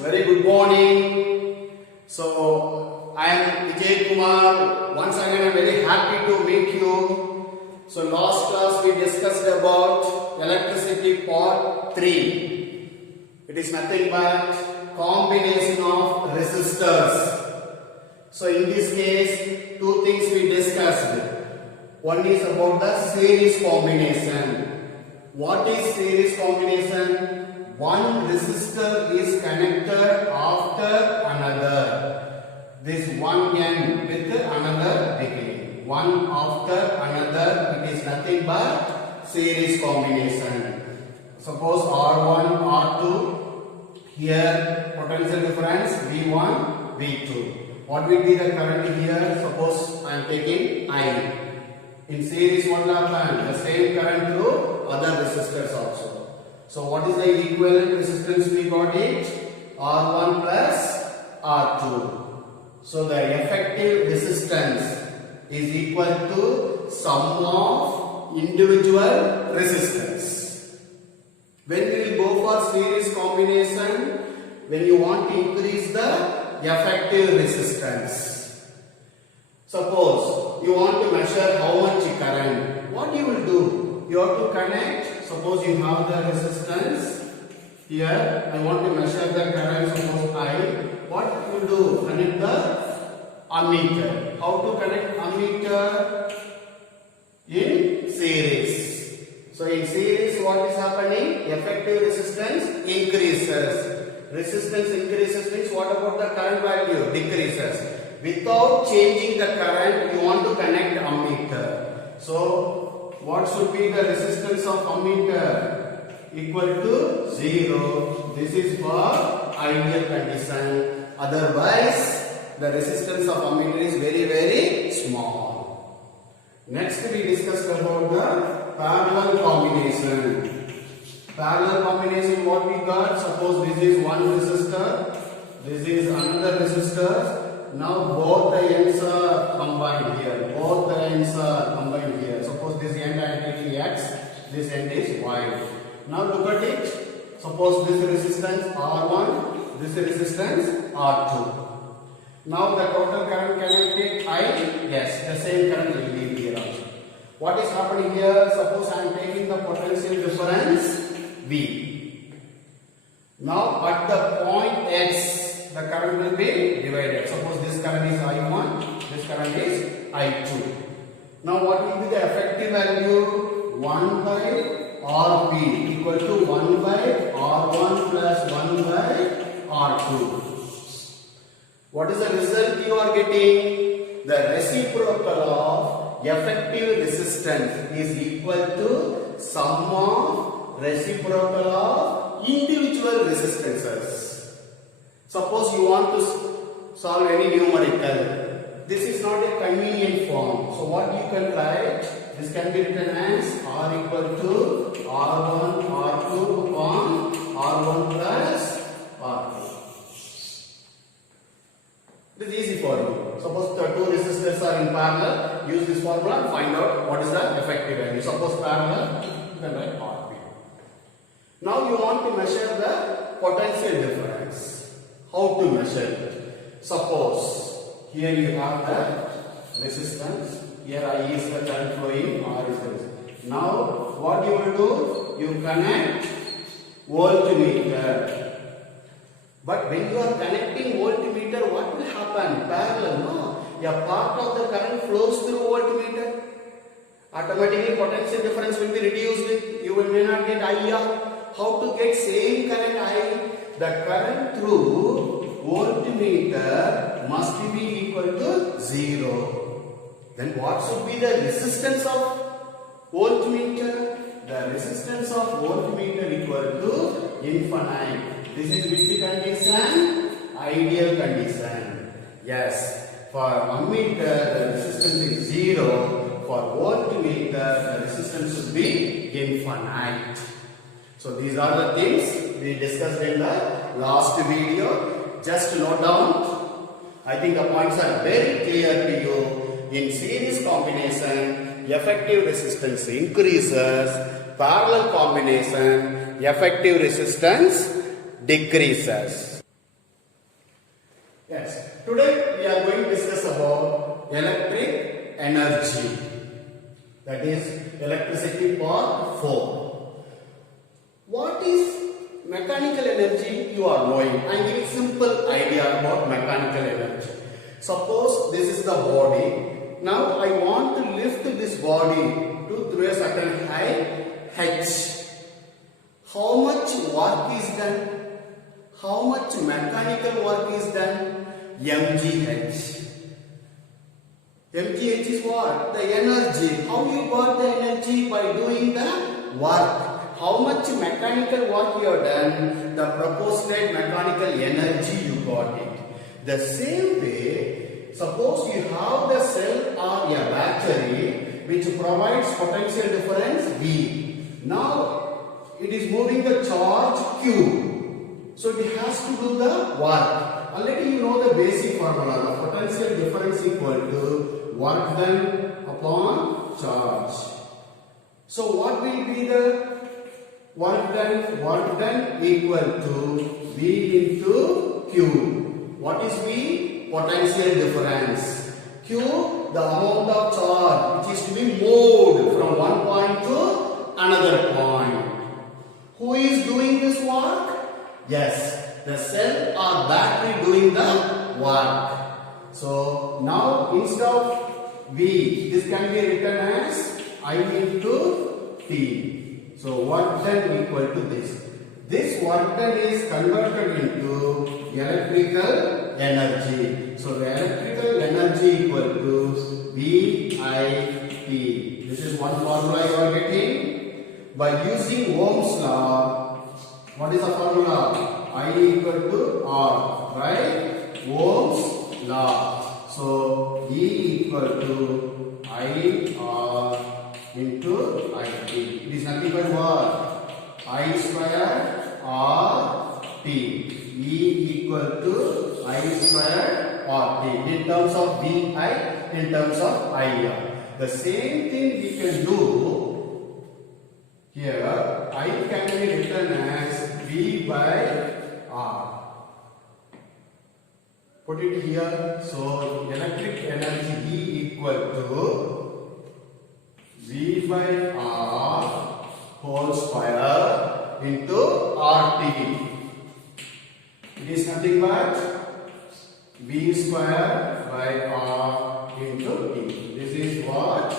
Very good morning. So, I am Vijay Kumar. Once again, I am very happy to meet you. So, last class we discussed about electricity part 3. It is nothing but combination of resistors. So, in this case, two things we discussed. One is about the series combination. What is series combination? One resistor is connected after another. This one end with another beginning. One after another. It is nothing but series combination. Suppose R1, R2. Here potential difference V1, V2. What will be the current here? Suppose I am taking I. In series what will happen? The same current through other resistors also. So what is the equivalent resistance we got it? R1 plus R2. So the effective resistance is equal to sum of individual resistance. When we will go for series combination, when you want to increase the effective resistance. Suppose you want to measure how much current. What you will do? You have to connect. Suppose you have the resistance here. I want to measure the current. Suppose I. What you will do? Connect the ammeter. How to connect ammeter? In series. So in series, what is happening? Effective resistance increases. Resistance increases means what about the current value? Decreases. Without changing the current, you want to connect ammeter. So, what should be the resistance of ammeter? Equal to 0. This is for ideal condition. Otherwise, the resistance of ammeter is very, very small. Next, we discussed about the parallel combination. Parallel combination, what we got? Suppose this is one resistor, this is another resistor. Now both the ends are combined here. Both the ends are combined here. Suppose this end I am taking X, this end is Y. Now look at it. Suppose this resistance R1, this resistance R2. Now the total current, can I take I? Yes, the same current will be here also. What is happening here? Suppose I am taking the potential difference V. Now at the point X, the current will be divided. Suppose this current is I1, this current is I2. Now what will be the effective value? 1 by Rp equal to 1 by R1 plus 1 by R2. What is the result you are getting? The reciprocal of effective resistance is equal to sum of reciprocal of individual resistances. Suppose you want to solve any numerical. This is not a convenient form. So what you can write? This can be written as R equal to R1 R2 upon R1 plus R2. It is easy for you. Suppose the two resistors are in parallel. Use this formula and find out what is the effective value. Suppose parallel, you can write RP. Now you want to measure the potential difference. How to measure it? Suppose here you have the resistance. Here I is the current flowing, R is the resistance. Now what you will do? You connect voltmeter. But when you are connecting voltmeter, what will happen? Parallel, no? A part of the current flows through voltmeter. Automatically potential difference will be reduced. You will may not get IR. How to get same current I? The current through voltmeter must be equal to 0. Then what should be the resistance of voltmeter? The resistance of voltmeter equal to infinite. This is which condition? Ideal condition. Yes. For ammeter the resistance is 0. For voltmeter the resistance should be infinite. So these are the things we discussed in the last video. Just note down. I think the points are very clear to you. In series combination, effective resistance increases. Parallel combination, effective resistance decreases. Yes. Today we are going to discuss about electric energy. That is electricity part 4. What is mechanical energy? You are knowing. I am giving simple idea about mechanical energy. Suppose this is the body. Now I want to lift this body to a certain height h. How much work is done? How much mechanical work is done? mgh. mgh is what? The energy. How you got the energy? By doing the work. How much mechanical work you have done, the proportionate mechanical energy you got it. The same way, suppose you have the cell or a battery which provides potential difference V. Now it is moving the charge Q. So it has to do the work. Already you know the basic formula. The potential difference equal to work done upon charge. So what will be the work done? Work done equal to V into Q. What is V? Potential difference. Q, the amount of charge which is to be moved from one point to another point. Who is doing this work? Yes, the cell or battery doing the work. So now instead of V, this can be written as I into T. So work done equal to this. This work done is converted into electrical energy. So the electrical energy equal to VIT. This is one formula you are getting. By using Ohm's law, what is the formula? I equal to R by Ohm's law. So E equal to IR into IT. It is nothing but what? I square RT. E equal to I square RT. In terms of VI, in terms of IR. The same thing we can do here. I can be written as V by R. Put it here. So electric energy E equal to V by R whole square into RT. It is nothing but V square by R into T. This is what?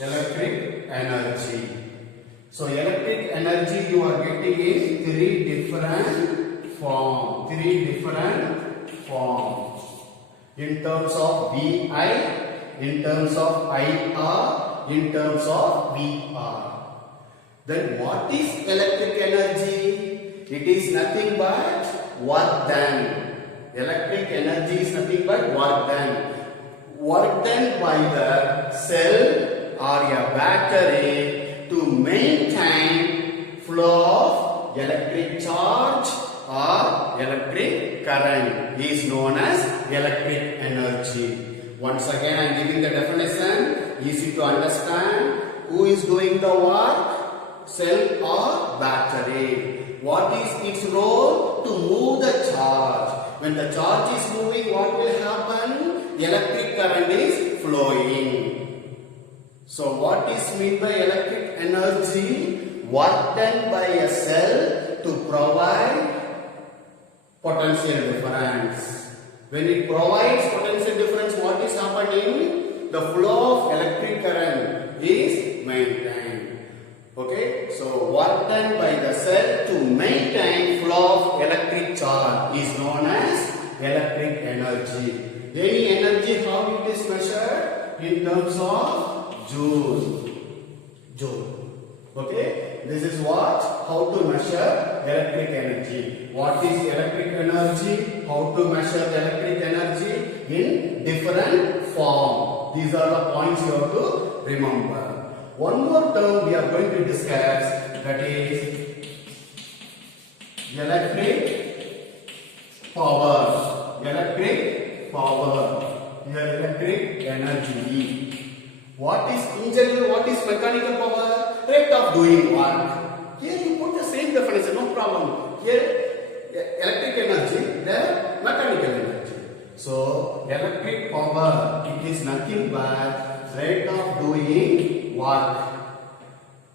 Electric energy. So electric energy you are getting is three different forms. In terms of VI, in terms of IR, in terms of VR. Then what is electric energy? It is nothing but work done. Electric energy is nothing but work done. Work done by the cell or a battery to maintain flow of electric charge or electric current is known as electric energy. Once again I am giving the definition, easy to understand. Who is doing the work? Cell or battery. What is its role? To move the charge. When the charge is moving, what will happen? Electric current is flowing. So what is meant by electric energy? Work done by a cell to provide potential difference. When it provides potential difference, what is happening? The flow of electric current is maintained. Okay, so work done by the cell to maintain flow of electric charge is known as electric energy. Any energy, how it is measured? In terms of Joule. Okay, this is what? How to measure electric energy. What is electric energy? How to measure the electric energy in different form. These are the points you have to remember. One more term we are going to discuss, that is electric power. Electric power. Here electric energy. What is in general? What is mechanical power? Rate of doing work. Here you put the same definition, no problem. Here electric energy, there mechanical energy. So electric power, it is nothing but rate of doing work.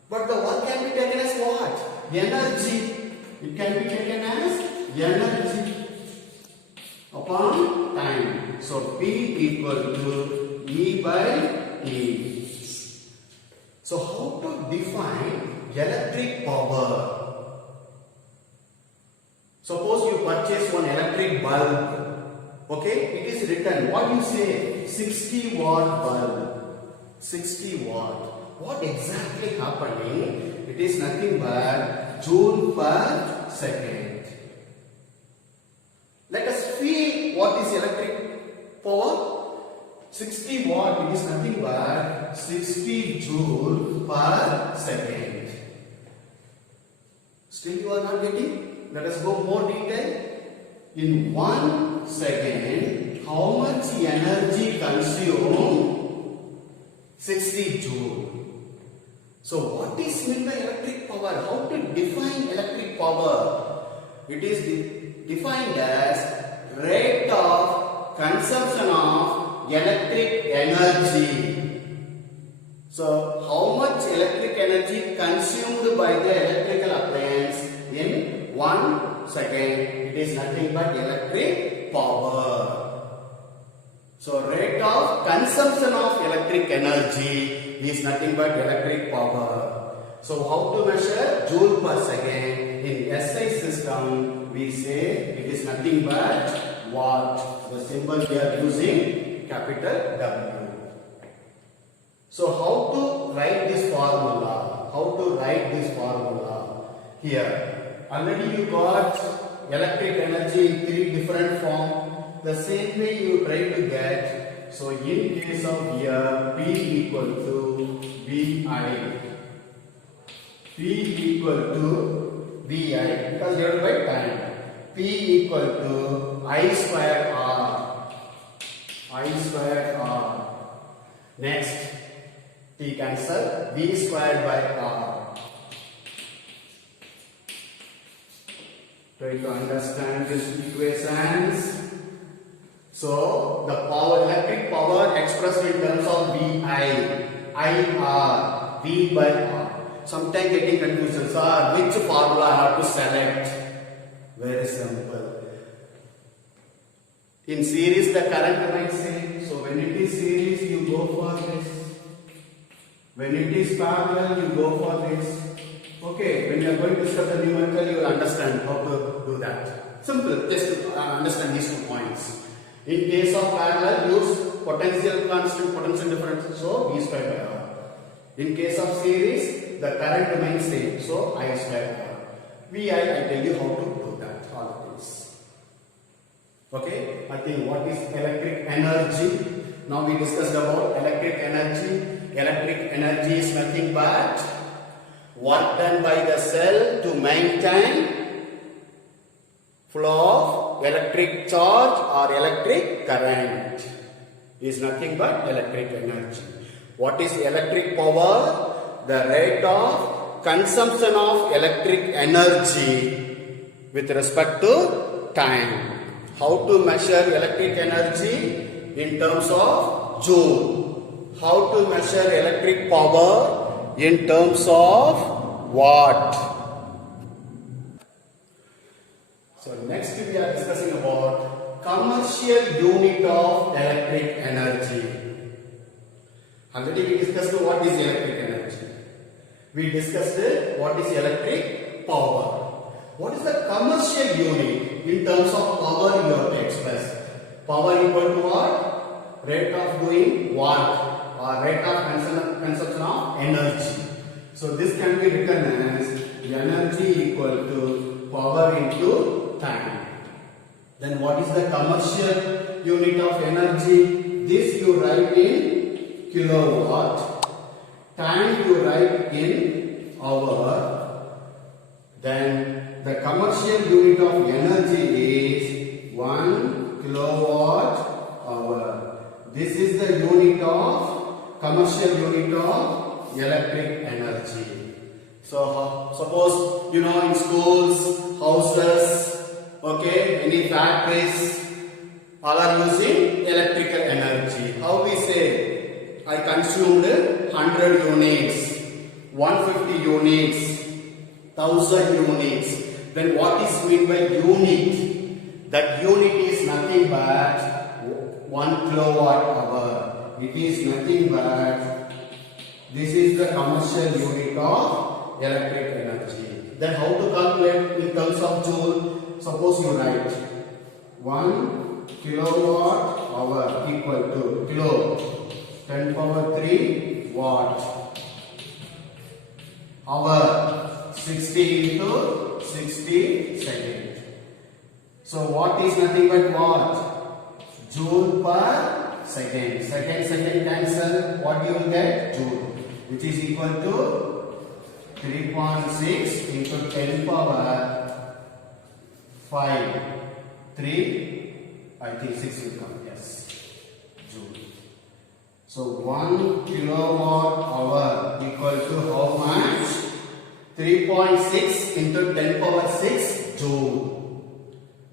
But the work can be taken as what? Energy. It can be taken as energy upon time. So P equal to E by E. So how to define electric power? Suppose you purchase one electric bulb. Okay, it is written, what you say? 60 watt bulb. 60 watt. What exactly happening? It is nothing but joule per second. Let us feel what is electric power. 60 watt, it is nothing but 60 joule per second. Still you are not getting? Let us go more detail. In 1 second, how much energy consumed? 60 joule. So what is meant by electric power? How to define electric power? It is defined as rate of consumption of electric energy. So how much electric energy consumed by the electrical appliance in 1 second? It is nothing but electric power. So rate of consumption of electric energy is nothing but electric power. So how to measure? Joule per second. In SI system, we say it is nothing but watt. The symbol we are using capital W. So how to write this formula? How to write this formula? Here, already you got electric energy in 3 different forms. The same way you try to get. So in case of here, P equal to VI. P equal to VI because divided by time. P equal to I square R. I square R. Next, T cancel. V squared by R. Try to understand these equations. So the power, electric power expressed in terms of VI, IR, V by R. Sometimes getting confusion, sir, which formula I have to select? Very simple. In series, the current remains same. So when it is series, you go for this. When it is parallel, you go for this. Okay, when you are going to discuss the numerical, you will understand how to do that. Simple, just to understand these 2 points. In case of parallel, use potential constant, potential difference, so V squared by R. In case of series, the current remains same, so I squared by R. VI, I tell you how to do that, all of this. Okay, I think what is electric energy? Now we discussed about electric energy. Electric energy is nothing but work done by the cell to maintain flow of electric charge or electric current is nothing but electric energy. What is electric power? The rate of consumption of electric energy with respect to time. How to measure electric energy? In terms of joule. How to measure electric power? In terms of watt. So next we are discussing about commercial unit of electric energy. Already we discussed what is electric energy. We discussed what is electric power. What is the commercial unit in terms of power you have to express? Power equal to what? Rate of doing work or rate of consumption of energy. So this can be written as energy equal to power into time. Then what is the commercial unit of energy? This you write in kilowatt. Time you write in hour. Then the commercial unit of energy is 1 kilowatt hour. This is the unit of commercial unit of electric energy. So suppose in schools, houses, okay, any factories, all are using electrical energy. How we say? I consumed 100 units, 150 units, 1000 units. Then what is meant by unit? That unit is nothing but 1 kilowatt hour. It is nothing but, this is the commercial unit of electric energy. Then how to calculate in terms of joule? Suppose you write 1 kilowatt hour equal to kilo 10 power 3 watt hour 60 into 60 second. So what is nothing but what? Joule per second. Second cancel. What you will get? Joule, which is equal to 3.6 into 10 power 5. 3, I think 6 will come. Yes, Joule. So 1 kilowatt hour equal to how much? 3.6 into 10 power 6 joule.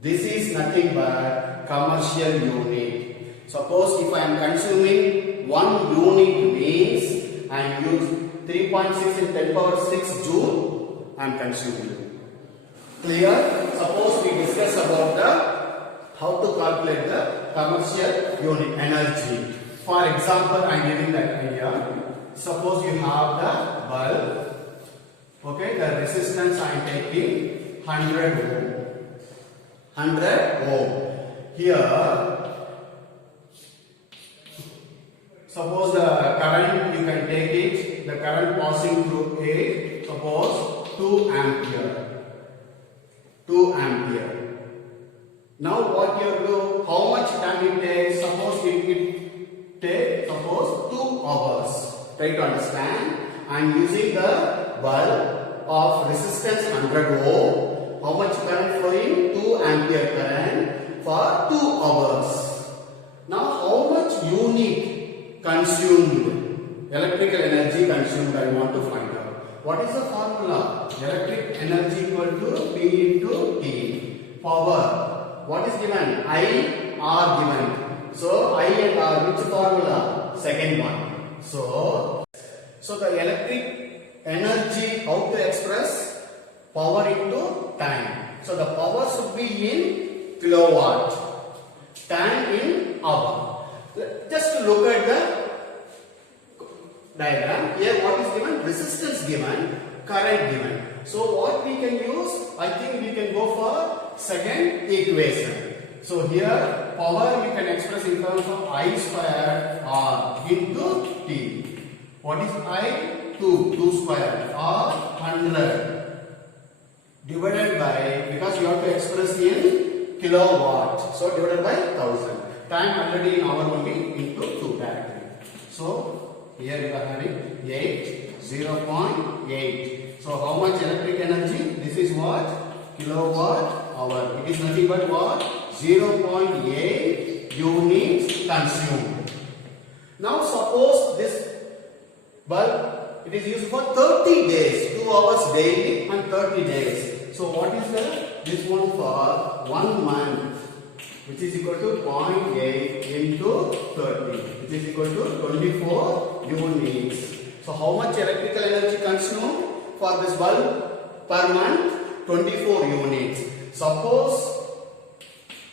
This is nothing but commercial unit. Suppose if I am consuming 1 unit means I am using 3.6 into 10 power 6 joule I am consuming. Clear? Suppose we discuss about the how to calculate the commercial unit energy. For example, I am giving that idea. Suppose you have the bulb. Okay, the resistance I am taking 100 ohm. 100 ohm. Here, suppose the current you can take it. The current passing through it. Suppose 2 ampere. 2 ampere. Now what you do? How much time it takes? Suppose it takes 2 hours. Try to understand. I am using the bulb of resistance 100 ohm. How much current flowing? 2 ampere current for 2 hours. Now how much unit consumed? Electrical energy consumed I want to find out. What is the formula? Electric energy equal to P into T. Power. What is given? I, R given. So I and R, which formula? Second one. So the electric energy, how to express? Power into time. So the power should be in kilowatt. Time in hour. Just look at the diagram. Here what is given? Resistance given, current given. So what we can use? I think we can go for second equation. So here power we can express in terms of I square R into T. What is I? 2 square or 100 divided by, because you have to express in kilowatt, so divided by 1000. Time already in hour only into 2 directly. So here you are having 0.8. So how much electric energy? This is what? Kilowatt hour. It is nothing but what? 0.8 units consumed. Now suppose this bulb, it is used for 30 days, 2 hours daily and 30 days. So what is this one for 1 month, which is equal to 0.8 into 30, which is equal to 24 units. So how much electrical energy consumed for this bulb per month? 24 units. Suppose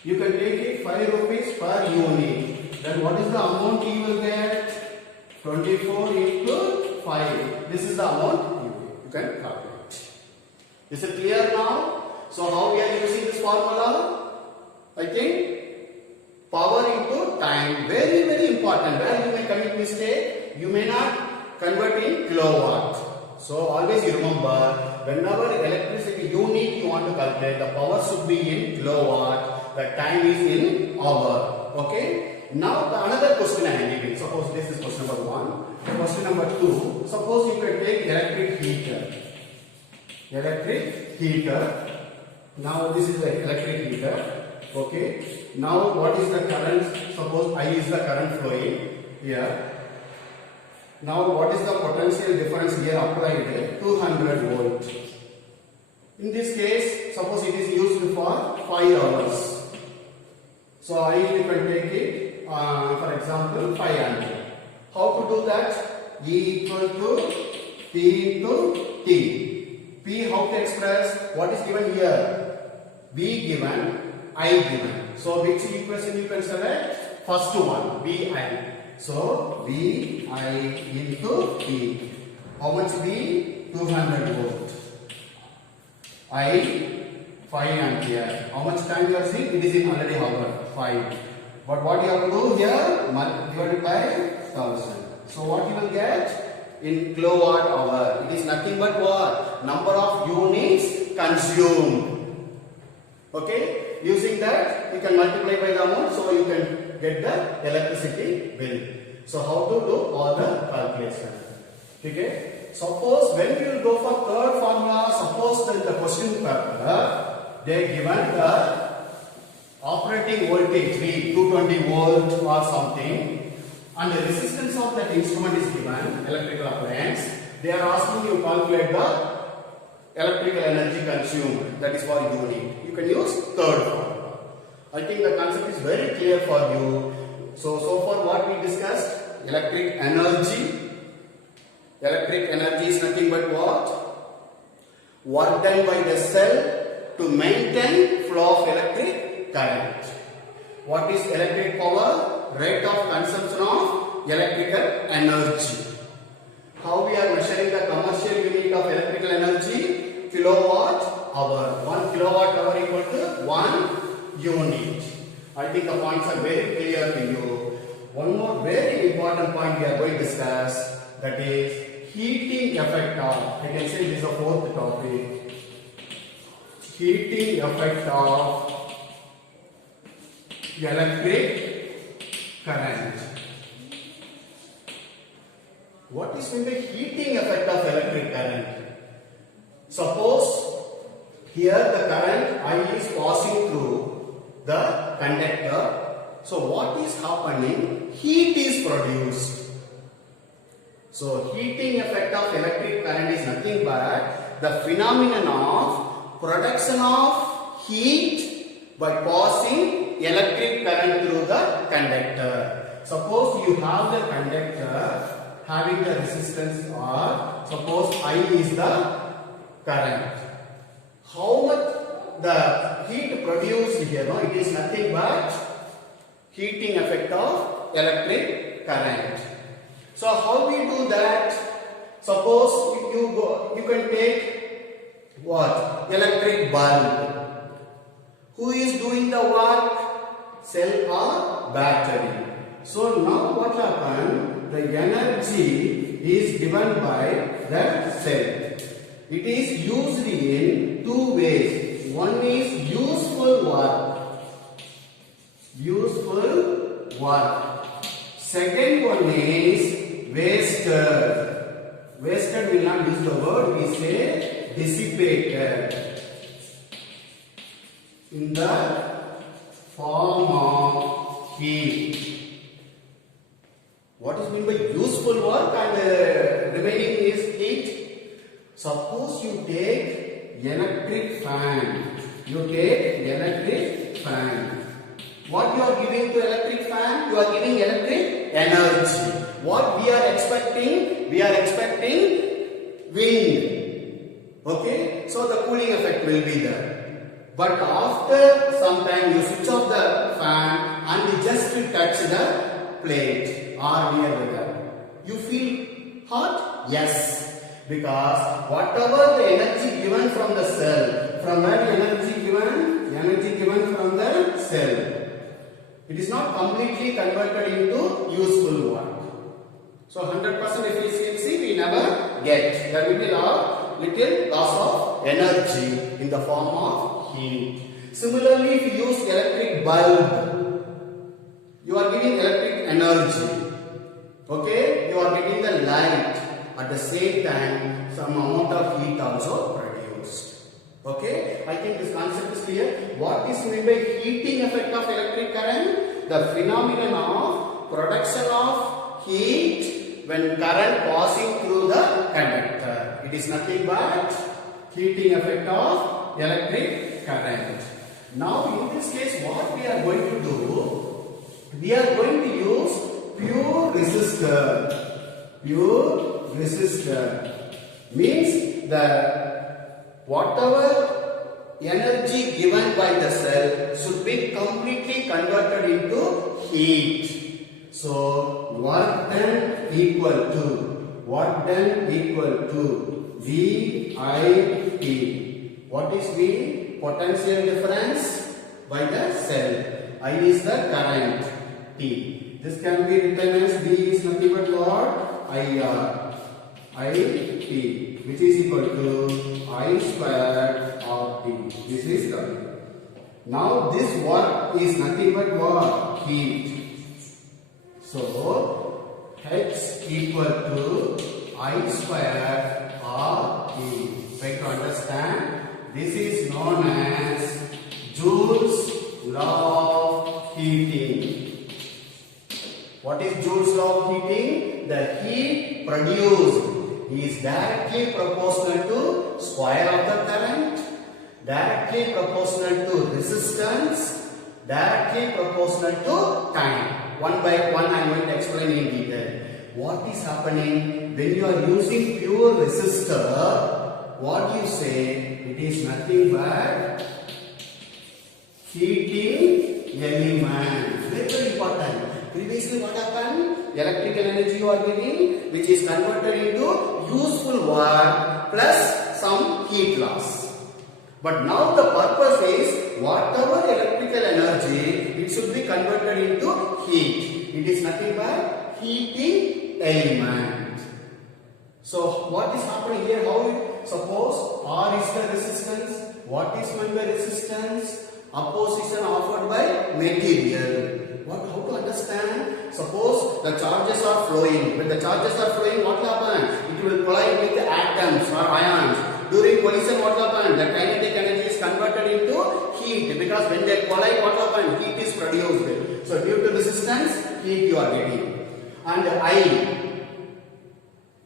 you can take it 5 rupees per unit. Then what is the amount you will get? 24 into 5. This is the amount you can calculate. Is it clear now? So how we are using this formula? I think power into time. Very, very important. Where you may commit mistake, you may not convert in kilowatt. So always you remember, whenever electricity unit you want to calculate, the power should be in kilowatt, the time is in hour. Okay? Now the another question I am giving. Suppose this is question number 1. Question number 2. Suppose you can take electric heater. Electric heater. Now this is the electric heater. Okay. Now what is the current? Suppose I is the current flowing here. Now what is the potential difference here applied? 200 volt. In this case, suppose it is used for 5 hours. So I you can take it, for example, 5 ampere. How to do that? E equal to P into T. P how to express? What is given here? B given, I given. So which equation you can select? First one, Bi. So Vi into T. How much B? 200 volt. I 5 ampere. How much time you are seeing? It is in already hour 5. But what you have to do here? Divided by 1000. So what you will get? In kilowatt hour. It is nothing but what? Number of units consumed. Okay? Using that, you can multiply by the amount, so you can get the electricity bill. So how to do all the calculation? Okay? Suppose when you will go for third formula, suppose that the question paper, they given the operating voltage be 220 volt or something, and the resistance of that instrument is given, electrical appliance. They are asking you calculate the electrical energy consumed, that is for unit. You can use third formula. I think the concept is very clear for you. So far what we discussed, electric energy. Electric energy is nothing but what? Work done by the cell to maintain flow of electric current. What is electric power? Rate of consumption of electrical energy. How we are measuring the commercial unit of electrical energy? Kilowatt hour. 1 kilowatt hour equal to 1 unit. I think the points are very clear to you. One more very important point we are going to discuss, that is heating effect of, I can say this is a fourth topic, heating effect of electric current. What is meant by heating effect of electric current? Suppose here the current I is passing through the conductor. So what is happening? Heat is produced. So heating effect of electric current is nothing but the phenomenon of production of heat by passing electric current through the conductor. Suppose you have the conductor having the resistance R, suppose I is the current. How much the heat produced here? No, it is nothing but heating effect of electric current. So how we do that? Suppose you can take what? Electric bulb. Who is doing the work? Cell or battery. So now what happened? The energy is given by the cell. It is used in two ways. One is useful work. Useful work. Second one is wasted. Wasted will not use the word, we say dissipated. In the form of heat. What is meant by useful work and remaining is heat? Suppose you take electric fan. You take electric fan. What you are giving to electric fan? You are giving electric energy. What we are expecting? We are expecting wind. Okay? So the cooling effect will be there. But after some time you switch off the fan and you just touch the plate or near the you feel hot? Yes. Because whatever the energy given from the cell, from where the energy given? Energy given from the cell. It is not completely converted into useful work. So 100% efficiency we never get. There will be little loss of energy in the form of heat. Similarly, if you use electric bulb, you are giving electric energy. Okay, you are getting the light. At the same time, some amount of heat also produced. Okay, I think this concept is clear. What is meant by heating effect of electric current? The phenomenon of production of heat when current passing through the conductor. It is nothing but heating effect of electric current. Now in this case what we are going to do, we are going to use pure resistor. Pure resistor means that whatever energy given by the cell should be completely converted into heat. So work done equal to VIT. What is V? Potential difference by the cell. I is the current. T. This can be written as V is nothing but what? IR. IT, which is equal to I square RT. This is coming. Now this work is nothing but what? Heat. So H equal to I square RT. Try to understand. This is known as Joule's law of heating. What is Joule's law of heating? The heat produced is directly proportional to square of the current, directly proportional to resistance, directly proportional to time. One by one I am going to explain in detail. What is happening when you are using pure resistor? What you say? It is nothing but heating element. Very, very important. Previously what happened? Electrical energy you are giving, which is converted into useful work plus some heat loss. But now the purpose is whatever electrical energy, it should be converted into heat. It is nothing but heating element. So what is happening here? How? Suppose R is the resistance. What is meant by resistance? Opposition offered by material. How to understand? Suppose the charges are flowing. When the charges are flowing, what will happen? It will collide with the atoms or ions. During collision, what will happen? The kinetic energy is converted into heat. Because when they collide, what will happen? Heat is produced. So due to resistance, heat you are getting. And I,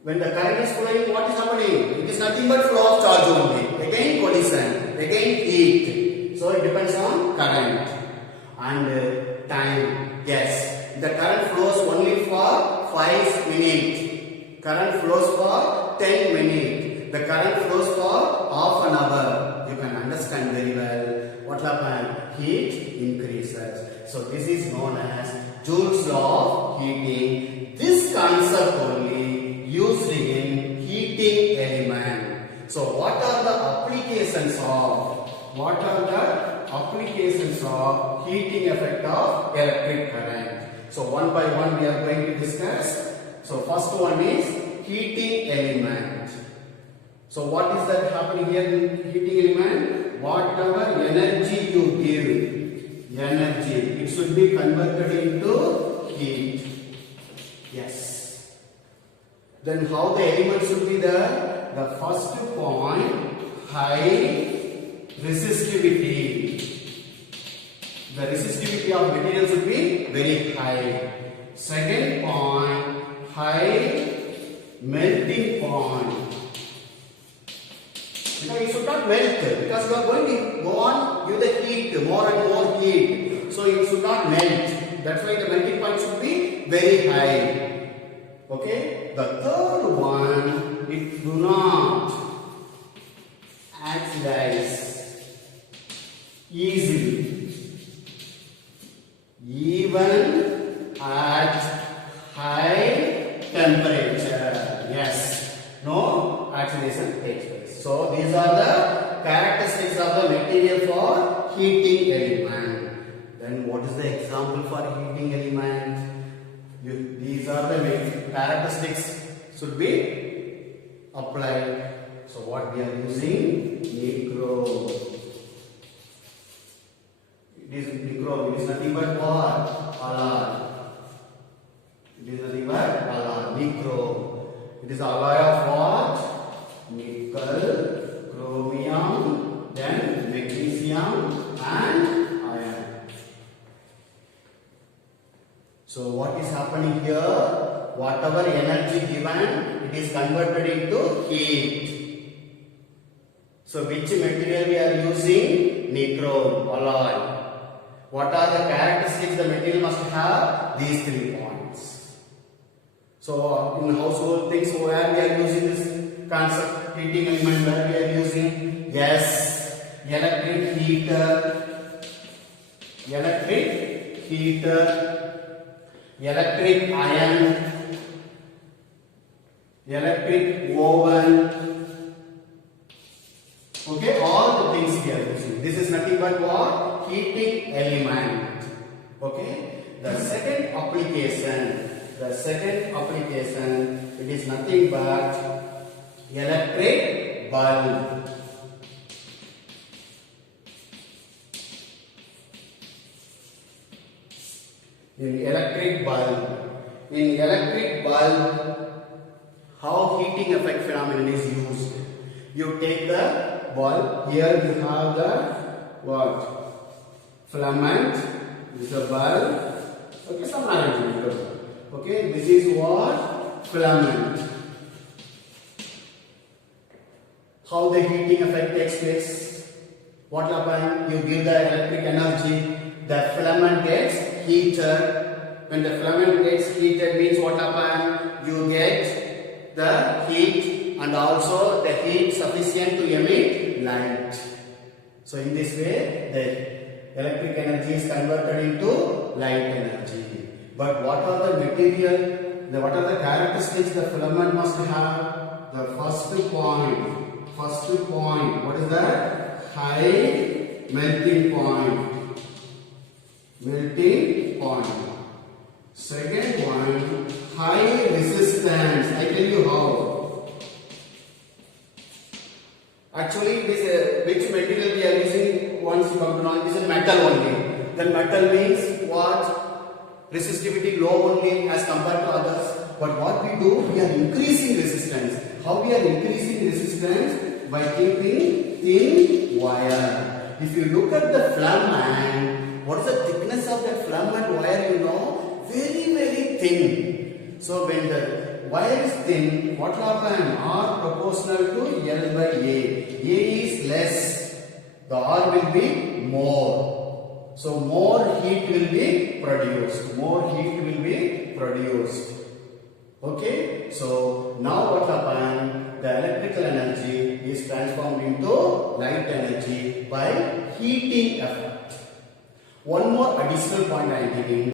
when the current is flowing, what is happening? It is nothing but flow of charge only. Again collision, again heat. So it depends on current. And time, yes. The current flows only for 5 minutes. Current flows for 10 minutes. The current flows for half an hour. You can understand very well. What happens? Heat increases. So this is known as Joule's law of heating. This concept only used in heating element. So what are the applications of? What are the applications of heating effect of electric current? So one by one we are going to discuss. So first one is heating element. So what is that happening here in heating element? Whatever energy you give, it should be converted into heat. Yes. Then how the element should be there? The first point, high resistivity. The resistivity of material should be very high. Second point, high melting point. Because it should not melt, because you are going to go on give the heat, more and more heat. So it should not melt. That's why the melting point should be very high. Okay. The third one, it do not oxidize easily, even at high temperature. Yes, no oxidation takes place. So these are the characteristics of the material for heating element. Then what is the example for heating element? These are the characteristics should be applied. So what we are using? Nichrome. It is nichrome. It is nothing but what? Alloy. It is nothing but alloy. Nichrome. It is alloy of what? Nickel, chromium, then magnesium and iron. So what is happening here? Whatever energy given, it is converted into heat. So which material we are using? Nichrome, alloy. What are the characteristics the material must have? These 3 points. So in household things, where we are using this concept, heating element, where we are using? Yes, electric heater, electric iron, electric oven. Okay, all the things we are using. This is nothing but what? Heating element. Okay, the second application, it is nothing but electric bulb. In electric bulb, how heating effect phenomenon is used? You take the bulb, here you have the what? Filament. This is a bulb. Okay, some arrangement. Okay, this is what? Filament. How the heating effect takes place? What happens? You give the electric energy, the filament gets heated. When the filament gets heated, means what happens? You get the heat and also the heat sufficient to emit light. So in this way, the electric energy is converted into light energy. But what are the material? What are the characteristics the filament must have? The first point. What is that? High melting point. Second one, high resistance. I tell you how. Actually, this which material we are using, once you come to know, this is metal only. Then metal means what? Resistivity low only as compared to others. But what we do, we are increasing resistance. How we are increasing resistance? By keeping thin wire. If you look at the filament, what is the thickness of that filament wire? You know, very, very thin. So when the wire is thin, what will happen? R proportional to L by A. A is less. The R will be more. So more heat will be produced. Okay. So now what happens? The electrical energy is transformed into light energy by heating effect. One more additional point I am giving.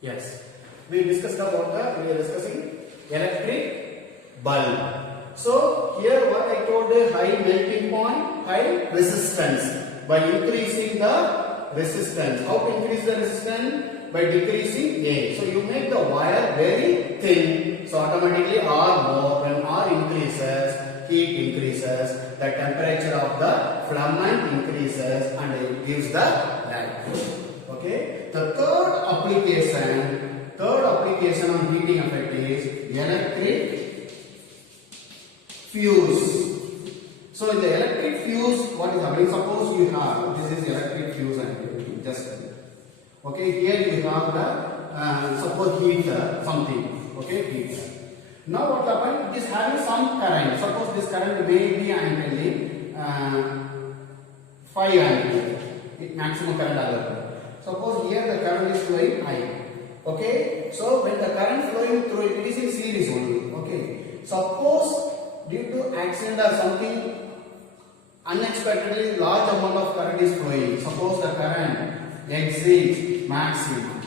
Yes, we are discussing electric bulb. So here what I told is high melting point, high resistance. By increasing the resistance, how to increase the resistance? By decreasing A. So you make the wire very thin. So automatically R more. When R increases, heat increases. The temperature of the filament increases and it gives the light. Okay. The third application on heating effect is electric fuse. So in the electric fuse, what is happening? Suppose you have, this is electric fuse and just okay, here you have the suppose heater something. Okay, heater. Now what happens? It is having some current. Suppose this current may be, I am telling 5 ampere. Maximum current available. Suppose here the current is flowing I. Okay, so when the current flowing through it is in series only. Okay, suppose due to accident or something unexpectedly large amount of current is flowing. Suppose the current exceeds maximum.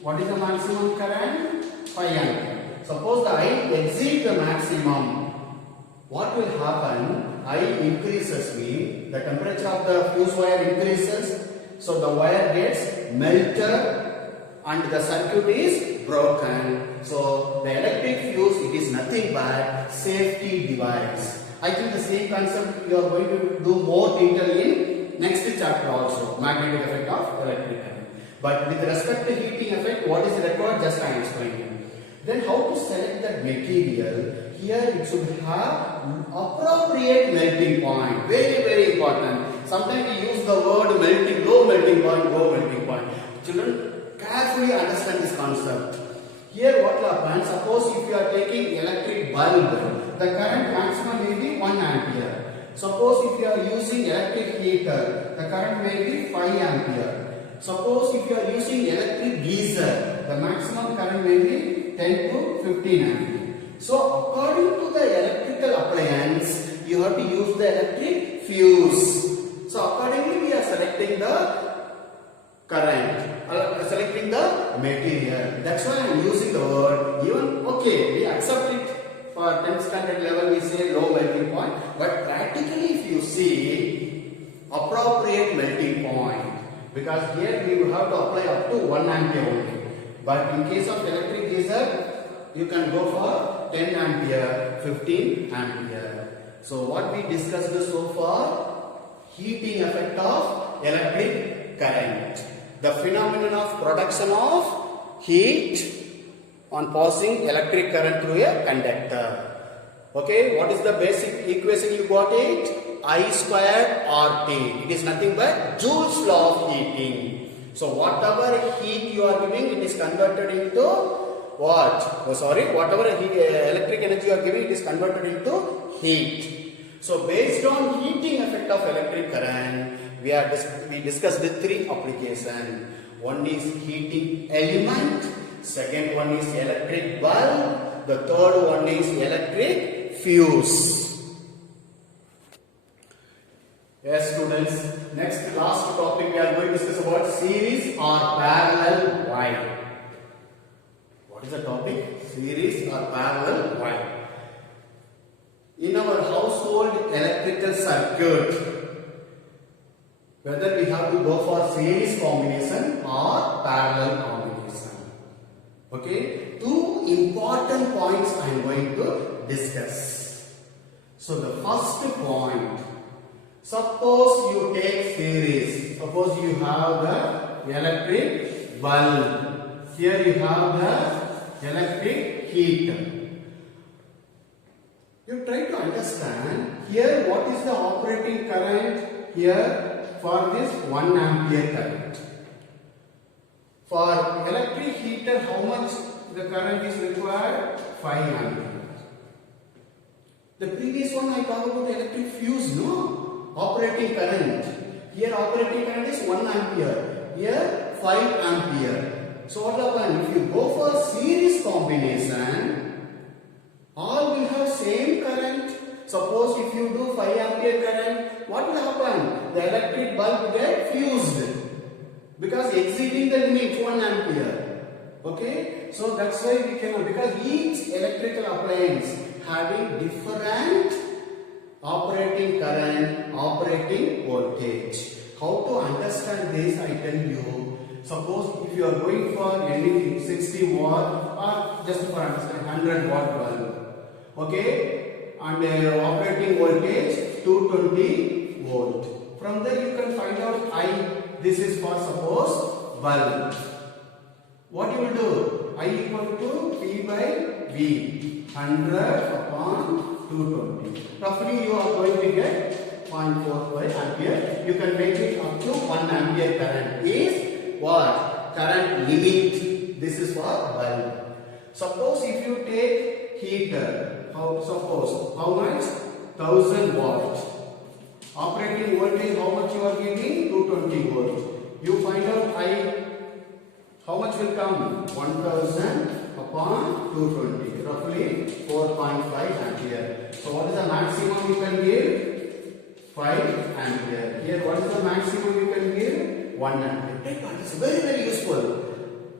What is the maximum current? 5 ampere. Suppose the I exceeds the maximum. What will happen? I increases mean the temperature of the fuse wire increases. So the wire gets melted and the circuit is broken. So the electric fuse, it is nothing but safety device. I think the same concept you are going to do more detail in next chapter also, magnetic effect of electric current. But with respect to heating effect, what is required? Just I am explaining. Then how to select that material? Here it should have appropriate melting point. Very, very important. Sometimes we use the word melting, low melting point. Children, carefully understand this concept. Here what will happen? Suppose if you are taking electric bulb, the current maximum may be 1 ampere. Suppose if you are using electric heater, the current may be 5 ampere. Suppose if you are using electric geyser, the maximum current may be 10 to 15 ampere. So according to the electrical appliance, you have to use the electric fuse. So accordingly we are selecting the current, selecting the material. That's why I am using the word. Even okay, we accept it for 10th standard level, we say low melting point. But practically if you see, appropriate melting point. Because here we will have to apply up to 1 ampere only. But in case of electric geyser, you can go for 10 ampere, 15 ampere. So what we discussed so far, heating effect of electric current. The phenomenon of production of heat on passing electric current through a conductor. Okay, what is the basic equation you got it? I squared RT. It is nothing but Joule's law of heating. So whatever heat you are giving, it is converted into what? Oh, sorry, whatever electric energy you are giving, it is converted into heat. So based on heating effect of electric current, we discussed the 3 applications. One is heating element, second one is electric bulb, the third one is electric fuse. Yes, students. Next, last topic we are going to discuss about series or parallel wire. What is the topic? Series or parallel wire. In our household electrical circuit, whether we have to go for series combination or parallel combination. Okay, 2 important points I am going to discuss. So the first point. Suppose you take series. Suppose you have the electric bulb. Here you have the electric heater. You try to understand here what is the operating current here for this 1 ampere current. For electric heater, how much the current is required? 5 ampere. The previous one I talked about the electric fuse, no? Operating current. Here operating current is 1 ampere. Here 5 ampere. So what happens? If you go for series combination, all will have same current. Suppose if you do 5 ampere current, what will happen? The electric bulb will get fused. Because exceeding the limit 1 ampere. Okay? So that's why we cannot, because each electrical appliance having different operating current, operating voltage. How to understand this, I tell you. Suppose if you are going for anything 60 watt or just for understand 100 watt bulb. Okay, and operating voltage 220 volt. From there you can find out I. This is for suppose bulb. What you will do? I equal to P by V. 100 upon 220. Roughly you are going to get 0.45 ampere. You can make it up to 1 ampere current. Is what? Current limit. This is for bulb. Suppose if you take heater, suppose how much? 1000 watt. Operating voltage how much you are giving? 220 volt. You find out I. How much will come? 1000 upon 220. Roughly 4.5 ampere. So what is the maximum you can give? 5 ampere. Here what is the maximum you can give? 1 ampere. It's very useful.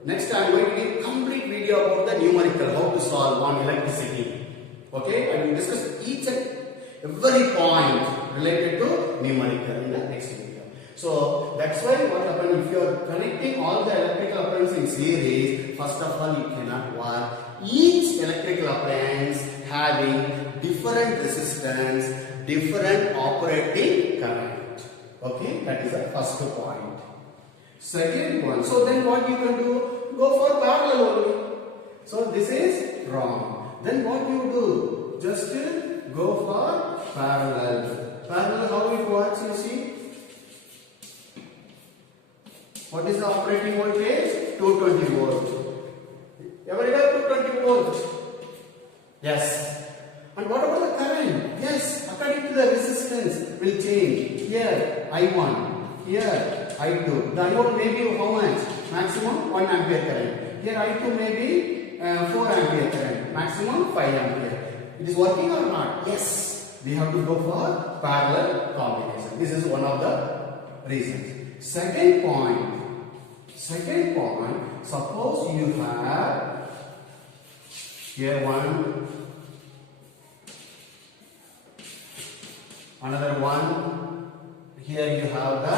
Next I am going to give complete video about the numerical, how to solve on electricity. Okay, I will discuss each and every point related to numerical in the next video. So that's why what happens if you are connecting all the electrical appliances in series, first of all you cannot work. Each electrical appliance having different resistance, different operating current. Okay, that is the first point. Second one, so then what you can do? Go for parallel only. So this is wrong. Then what you do? Just go for parallel. Parallel, how it works, you see? What is the operating voltage? 220 volt. Everywhere 220 volt. Yes. And what about the current? Yes, according to the resistance will change. Here I1, here I2. The diode may be how much? Maximum 1 ampere current. Here I2 may be 4 ampere current. Maximum 5 ampere. It is working or not? Yes. We have to go for parallel combination. This is one of the reasons. Second point. Suppose you have here one, another one. Here you have the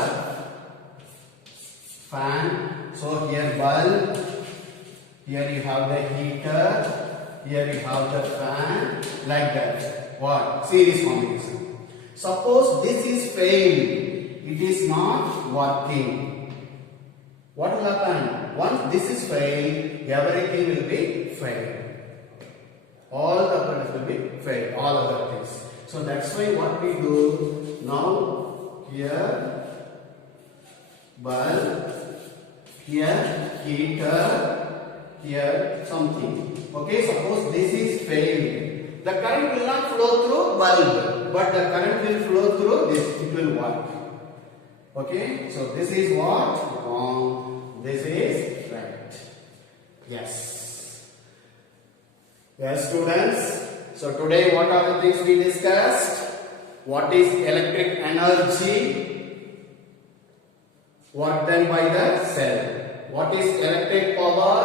fan. So here bulb. Here you have the heater. Here you have the fan. Like that. What? Series combination. Suppose this is failed. It is not working. What will happen? Once this is failed, everything will be failed. All the products will be failed. All other things. So that's why what we do now, here bulb, here heater, here something. Okay, suppose this is failed. The current will not flow through bulb, but the current will flow through this. It will work. Okay, so this is what? Wrong. This is right. Yes. Yes, students. So today what are the things we discussed? What is electric energy? What done by the cell? What is electric power?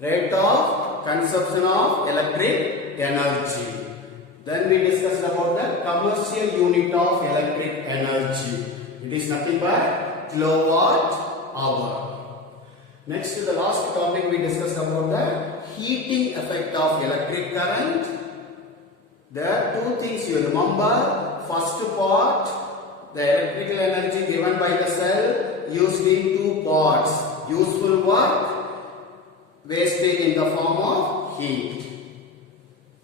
Rate of consumption of electric energy. Then we discussed about the commercial unit of electric energy. It is nothing but kilowatt hour. Next, the last topic we discussed about the heating effect of electric current. There are two things you remember. First part, the electrical energy given by the cell used in two parts. Useful work, wastage in the form of heat.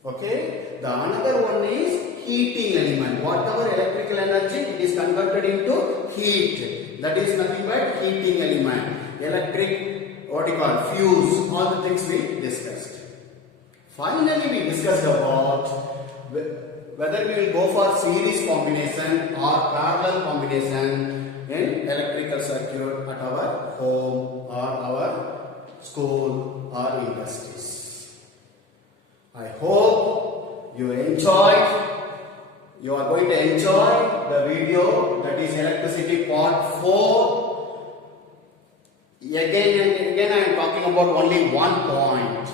Okay. The another one is heating element. Whatever electrical energy, it is converted into heat. That is nothing but heating element. Electric, what you call, fuse, all the things we discussed. Finally, we discussed about whether we will go for series combination or parallel combination in electrical circuit at our home or our school or industries. I hope you enjoyed. You are going to enjoy the video, that is electricity part 4. Again and again I am talking about only one point.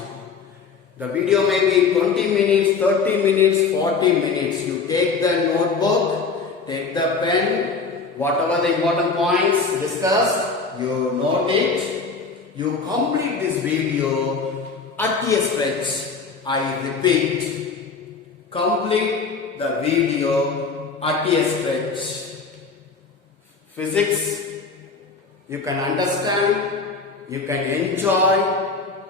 The video may be 20 minutes, 30 minutes, 40 minutes. You take the notebook, take the pen, whatever the important points discussed, you note it. You complete this video at a stretch. I repeat, complete the video at a stretch. Physics, you can understand, you can enjoy.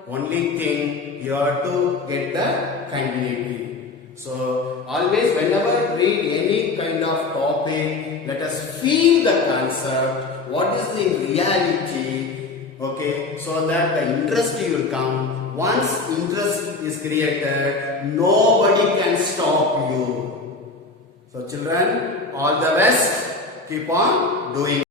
Only thing, you have to get the continuity. So always whenever read any kind of topic, let us feel the concept, what is the reality, okay, so that the interest will come. Once interest is created, nobody can stop you. So children, all the best, keep on doing.